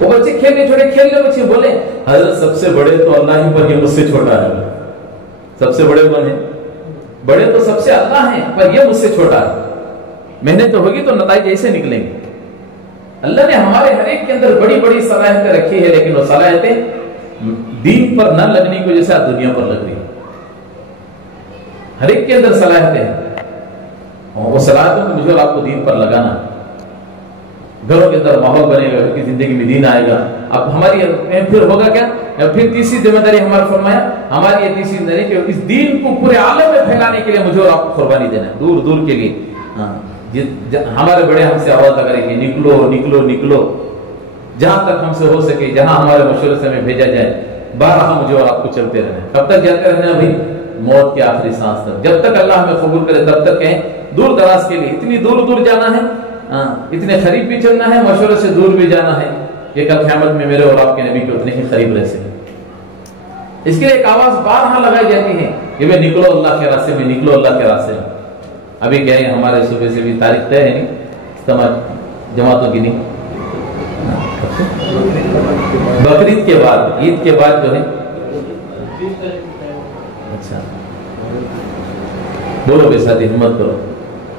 وہ بچے کھیلنے چھوڑے, کھیلنے بچے بولے حضرت سب سے بڑے تو اللہ ہی پر, یہ مجھ سے چھوٹا ہے. سب سے بڑے کون ہیں؟ بڑے تو سب سے اللہ ہیں, پر یہ مجھ سے چھوٹا ہے. محنت تو ہوگی تو نتائج ایسے نکلیں گے. اللہ نے ہمارے ہر ایک کے اندر بڑی بڑی صلاحیتیں رکھی ہے, لیکن وہ صلاحیتیں دین پر نہ لگنے کی وجہ سے آج دنیا پر لگ رہی ہے. ہر ایک کے اندر صلاحیتیں ہیں, وہ صلاحیتوں کو مجھے اور آپ کو دین پر لگانا. گھروں کے اندر ماحول بنے گا, گھر کی زندگی میں دین آئے گا. اب ہماری پھر ہوگا کیا, پھر تیسری ذمہ داری ہمارا فرمایا, ہماری یہ تیسری ذمہ داری کہ اس دین کو پورے عالم میں پھیلانے کے لیے مجھے اور آپ کو قربانی دینا ہے, دور دور کے لیے. ہمارے بڑے ہم سے آواز لگا رہے کہ نکلو نکلو نکلو, جہاں تک ہم سے ہو سکے, جہاں ہمارے مشورے سے ہمیں بھیجا جائے. بارہ مجھے اور آپ کو چلتے رہنا. کب تک جاتے رہنا بھائی؟ موت کی آخری سانس تک. جب تک اللہ ہمیں قبول کرے تب تک کہیں. دور دراز کے لیے اتنی دور دور جانا ہے, اتنے قریب بھی چلنا ہے, مشورے سے دور بھی جانا ہے, یہ کل قیامت میں میرے اور آپ کے نبی کے اتنے ہی قریب رہ سکے. اس کے لیے ایک آواز بارہا لگائی جاتی ہے کہ میں نکلو اللہ کے راستے میں, نکلو اللہ کے راستے میں. ابھی کیا ہے, ہمارے صوبے سے بھی تاریخ طے ہے نہیں, اجتماع جماعتوں کی نہیں. بقرعید کے بعد, عید کے بعد جو ہے. اچھا بولو بے ساتھی, ہمت کرو.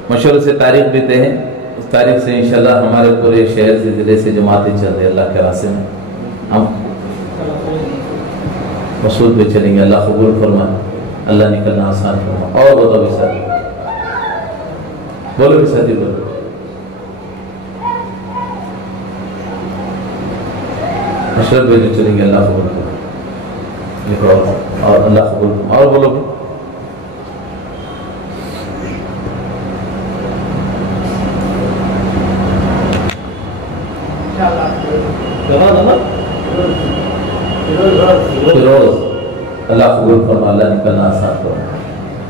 مشورے سے تاریخ بھی طے ہے, اس تاریخ سے انشاءاللہ ہمارے پورے شہر سے, ضلع سے جماعتیں چل رہی اللہ کے راستے میں. ہم مسعود پہ چلیں گے, اللہ قبول فرمائے, اللہ نکلنا آسان فرمائے. اور بولو بے ساتھی, بولو بے ساتھی, بولو. مشرق پہ جو چلیں گے اللہ قبول فرمائے, لکھو, اور اللہ قبول فرمائے. اور بولو بھی. فیروز, اللہ قبول فرما, اللہ نکلنا آسان فرما.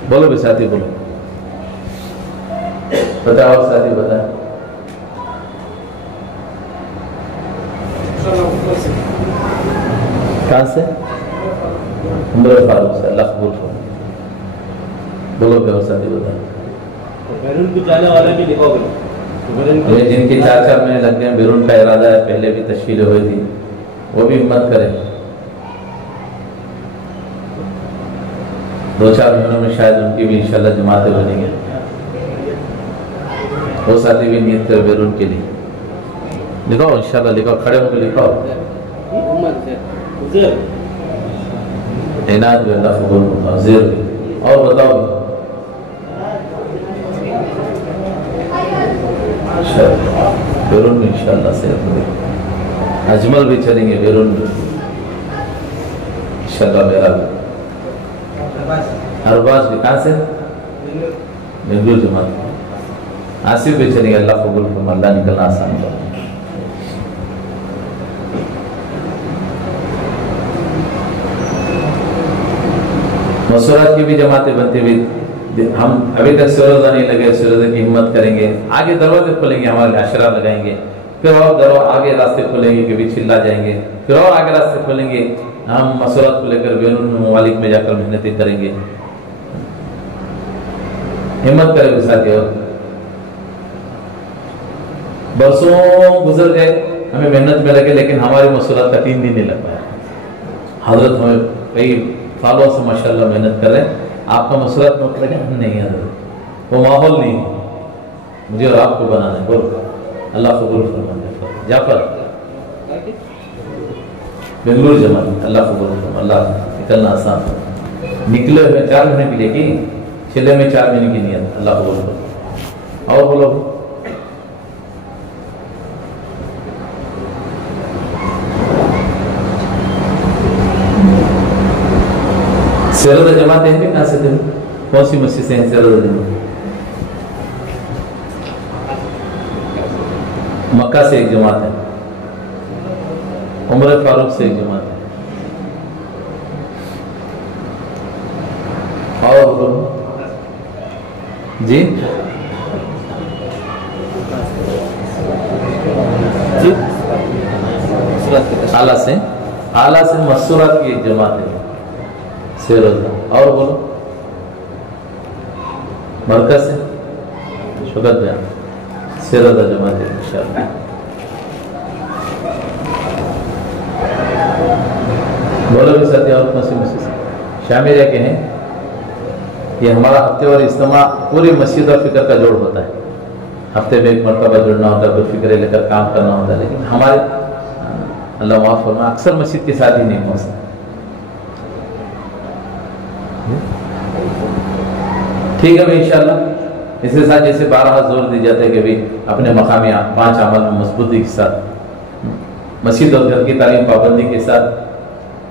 بولو بھی ساتھی, بولو. بتاؤ اور ساتھی بتائیں. کہاں سے؟ عمر فاروق سے, اللہ قبول فرما. بولو بھی اور ساتھی بتائیں. بیرون کو جانے والا بھی لکھو گے, جن کے 4 مہینے لگ گئے, بیرون کا ارادہ ہے, پہلے بھی تشکیلیں ہوئی تھی, وہ بھی ہمت کریں. 2-4 مہینوں میں شاید ان کی بھی انشاءاللہ جماعتیں بنیں گے. وہ ساتھی بھی نیت کرے بیرون کے لیے. لکھاؤ انشاءاللہ, لکھاؤ, کھڑے ہو کے لکھاؤ. عنایت بھی اللہ قبول فرما, زیر بھی. اور بتاؤ. بیرون میں انشاءاللہ سے اجمل بھی چلیں گے, بیرون میں انشاءاللہ. میرا بھی ارباز بھی. کہاں سے؟ بنگلور جماعت. آصف بھی چلیں گے, اللہ قبول فرما, اللہ نکلنا آسان کرے. مسورات کی بھی جماعتیں بنتی ہوئی, ہم ابھی تک سروزہ نہیں لگے, سروزہ کی ہمت کریں گے, آگے دروازے کھولیں گے, ہمارے عشرہ لگائیں گے, پھر اور آگے راستے کھولیں گے، کبھی چلا جائیں گے، پھر اور آگے راستے کھولیں گے، ہم مسورات کو لے کر بین الممالک میں جا کر محنتیں کریں گے۔ ہمت کرے بھی ساتھی، اور برسوں گزر گئے، ہمیں محنت میں لگے، لیکن ہماری مسورات کا 3 دن نہیں لگ پایا۔ حضرت ہمیں کئی سالوں سے ماشاءاللہ محنت کر رہے ہیں، آپ کا مسورات میں لگے، ہم نہیں حضرت، وہ ماحول نہیں ہے، مجھے اور آپ کو بنانا ہے۔ بولو اللہ قبول فرمائے۔ جعفر بنگلور جماعت، اللہ قبول فرمائے، اللہ نکلنا آسان، نکلے ہوئے 4 مہینے کے لیے کی، چلے میں 4 مہینے کی نیت، اللہ قبول فرمائے۔ اور بولو سیرت جماعت ہیں بھی کہاں سے تھے؟ کون سی مسجد سے ہیں سیرت جماعت؟ مکہ سے ایک جماعت ہے، عمر فاروق سے ایک جماعت ہے، اور جی اعلیٰ سے مسورات کی ایک جماعت ہے سیرت۔ اور بولو مرکز سے شکر بیان سیرت جماعت ہے انشاءاللہ۔ بولو بھی ساتھی، اور کون سی مسجد سے؟ شامیریہ کے ہیں، یہ ہمارا ہفتے اور اجتماع پوری مسجد اور فکر کا جوڑ ہوتا ہے، ہفتے میں ایک مرتبہ جڑنا ہوتا ہے، پھر فکرے لے کر کام کرنا ہوتا ہے، لیکن ہمارے اللہ معاف فرمائے اکثر مسجد کے ساتھ ہی نہیں پہنچتا۔ ٹھیک ہے بھائی انشاءاللہ، اس کے ساتھ جیسے 12 زور دی جاتا ہے کہ بھی اپنے مقامی 5 عمل میں مضبوطی کے ساتھ، مسجد اور گھر کی تعلیم پابندی کے ساتھ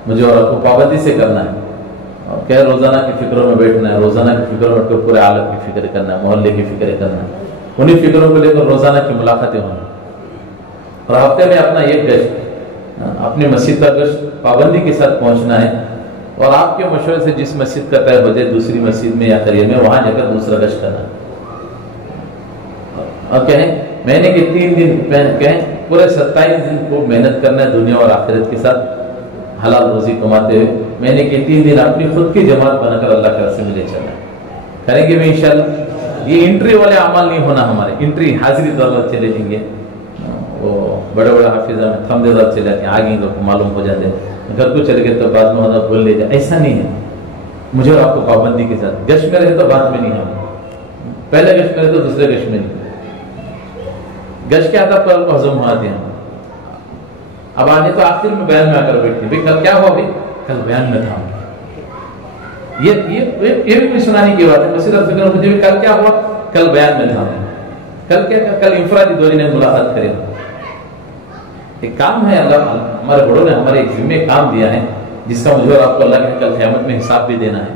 مجھے اور آپ کو پابندی سے کرنا ہے، اور کہ روزانہ کی فکروں میں بیٹھنا ہے، روزانہ کی فکروں میں پورے عالم کی فکر کرنا ہے، محلے کی فکر کرنا ہے، انہیں فکروں کو لے کر روزانہ کی ملاقاتیں ہونا، اور ہفتے میں اپنا ایک گشت، اپنی مسجد کا گشت پابندی کے ساتھ پہنچنا ہے، اور آپ کے مشورے سے جس مسجد کا طے ہو جائے دوسری مسجد میں یا قریب میں وہاں جا کر دوسرا گشت کرنا، اور کہیں مہینے کے 3 دن کہیں پورے 27 دن کو محنت کرنا ہے دنیا اور آخرت کے ساتھ حلال روزی کماتے ہوئے، مہینے کے 3 دن اپنی خود کی جماعت بنا کر اللہ کے راستے میں لے چلنا ہے، کریں گے بھی انشاءاللہ۔ یہ انٹری والے اعمال نہیں ہونا ہمارے، انٹری حاضری دولت چلے جائیں گے، وہ بڑے بڑے حافظہ میں تھم دے دار چلے جاتے ہیں، آگے لوگ معلوم ہو جاتے ہیں، گھر کو چلے گئے تو بعد میں ہونا بھول لے جائے، ایسا نہیں ہے۔ مجھے اور آپ کو پابندی کے ساتھ گشت میں رہے تو بعد میں نہیں، ہم پہلے گشت میں رہے تو دوسرے گشت میں نہیں، گشت کے آداب پر کو ہضم ہوا دیا، اب آنے تو آخر میں بیان میں آ کر بیٹھتے ہیں، کل کیا ہوا بھی؟ کل بیان میں تھا، یہ بھی کوئی سنانے کی بات ہے، مسجد فکر مجھے بھی کل کیا ہوا؟ کل بیان میں تھا، کل کیا؟ کل انفرادی دوری نے ملاقات کرے، ایک کام ہے، اللہ ہمارے بڑوں نے ہمارے ایک ذمہ کام دیا ہے جس کا مجھے اور آپ کو اللہ کے کل قیامت میں حساب بھی دینا ہے،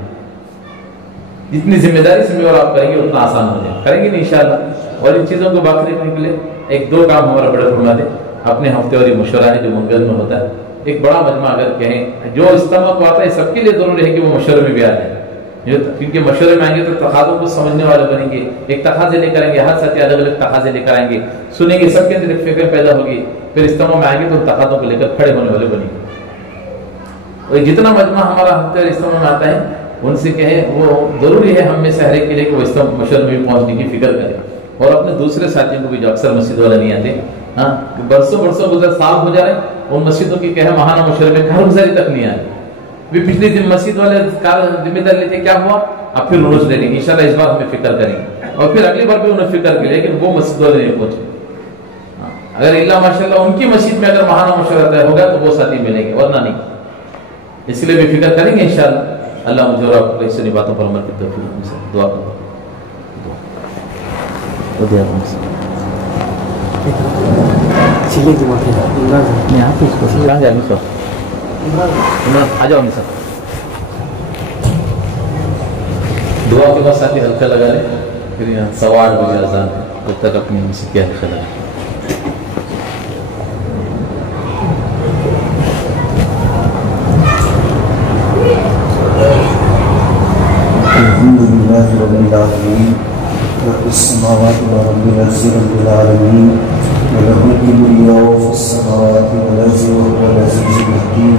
جتنی ذمہ داری سے میں اور آپ کریں گے اتنا آسان ہو جائے، کریں گے نہیں انشاءاللہ۔ اور ان چیزوں کو باقی رکھنے کے لیے 1-2 کام ہمارا بڑے فرما دیں، اپنے ہفتے اور مشورہ ہے جو منگل میں ہوتا ہے، ایک بڑا مجمع اگر کہیں جو اجتماع کو آتا ہے سب کے لیے ضروری ہے کہ وہ مشورے میں بھی آ جائے، کیونکہ مشورے میں آئیں گے تو تقاضوں کو سمجھنے والے بنیں گے، ایک تقاضے لے کر آئیں گے، ہر ساتھی الگ الگ تقاضے لے کر آئیں گے، سنیں گے، سب کے اندر ایک فکر پیدا ہوگی، پھر اجتماع میں آئیں گے تو تقاضوں کو لے کر کھڑے ہونے والے بنیں گے۔ اور جتنا مجمع ہمارا ہفتے اور اجتماع میں آتا ہے ان سے کہیں وہ ضروری ہے ہم میں سے ہر ایک کے لیے کہ وہ اجتماع مشورے میں بھی پہنچنے کی فکر کرے، اور اپنے دوسرے ساتھیوں کو بھی جو اکثر مسجد والے نہیں آتے، ہاں برسوں گزر سال ہو جا رہے ہیں، ان مسجدوں کی کہے ماہانہ مشورے میں کارگزاری تک نہیں آئی، بھی پچھلی دن مسجد والے ذمہ داری لیتے کیا ہوا، اب پھر روز لے لیں گے، انشاءاللہ اس بار ہمیں فکر کریں گے، اور پھر اگلی بار بھی انہیں فکر کی، لیکن وہ مسجد والے نہیں پہنچے۔ اگر اللہ ماشاءاللہ ان کی مسجد میں اگر ماہانہ مشورہ طے ہوگا تو وہ ساتھی ملیں گے، ورنہ نہیں، اس لیے بھی فکر کریں گے انشاءاللہ۔ اللہ مجھے اور آپ کو ایسی باتوں پر عمل کی توفیق سے دعا کروں۔ آ جاؤ سر، دعا کے بعد ساتھی ہلکا لگا لیں، پھر یہاں 8:15 بجے اذان ہے، تب تک اپنی سے کیا ہلکا لگا۔ الحمد لله رب العالمين رب السماوات ورب الأرض رب العالمين وله الكبرياء في السماوات والأرض وهو العزيز الحكيم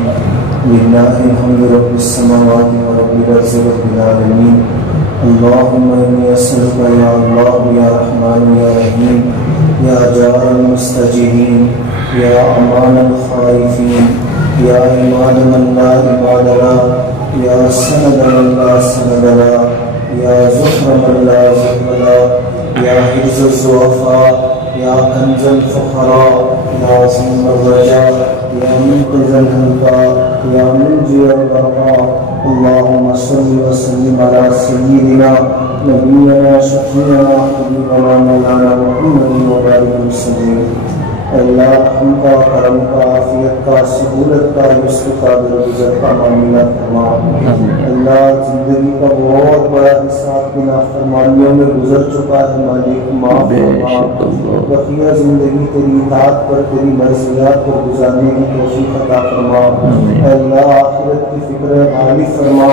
لله الحمد رب السماوات ورب الأرض رب العالمين اللهم إني أسألك يا الله يا رحمن يا رحيم يا جار المستجيبين يا أمان الخائفين يا عماد من لا عماد له يا سند من لا سند له يا زهر من لا زهر له يا حرز الضعفاء يا كنز الفقراء يا عظيم الرجاء يا منقذ الهلكاء يا منجي الغرقاء اللهم صل وسلم على سيدنا نبينا شفيعنا حبيبنا مولانا محمد وبارك وسلم اللہ رحم کا کرم کا عافیت کا سہولت کا یسر کا درگزر کا معاملہ فرما اللہ زندگی کا بہت بڑا حصہ کی نافرمانیوں میں گزر چکا ہے مالک معاف فرما بقیہ زندگی تیری اطاعت پر تیری مرضیات پر گزارنے کی توفیق عطا فرما اللہ آخرت کی فکر غالب فرما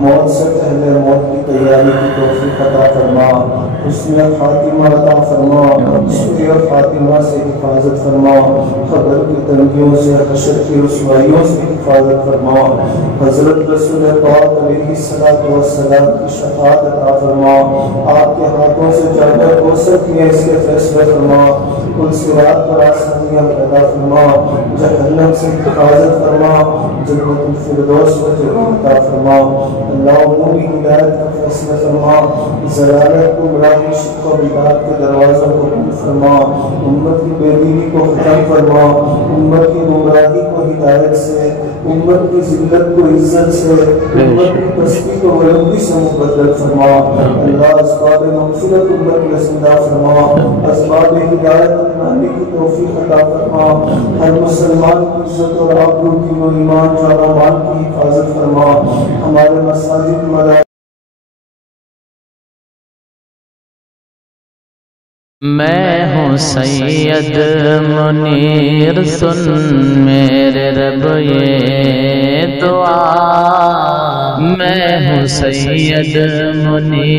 موت سے پہلے موت کی تیاری کی توفیق عطا فرما حسن خاتمہ عطا فرما سوء خاتمہ سے حفاظت فرما قبر کی تنگیوں سے حشر کی رسوائیوں سے حفاظت فرما حضرت رسول پاک علیہ الصلوۃ والسلام کی شفاعت عطا فرما آپ کے ہاتھوں سے جانور کوثر کی اس کے فیصلے فرما کل صراط پر آسانیاں پیدا فرما جہنم سے حفاظت فرما جنت الفردوس و جنت عطا فرما اللہ عمومی ہدایت کا فیصلہ فرما ضلالت گمراہی شرک و بدعت کے دروازوں کو بند فرما امت کی بے دینی کو ختم فرما امت کی گمراہی کو ہدایت سے امت کی ذلت کو عزت سے امت کی پستی کو بلندی سے مبدل فرما اللہ اسباب مغفرت امت میں زندہ فرما اسباب ہدایت اپنانے کی توفیق عطا فرما ہر مسلمان کی عزت اور آبرو کی و ایمان جان و مال کی حفاظت فرما ہمارے مساجد مدارس میں ہوں سید منیر سن میرے رب یہ دعا میں ہوں سید منیر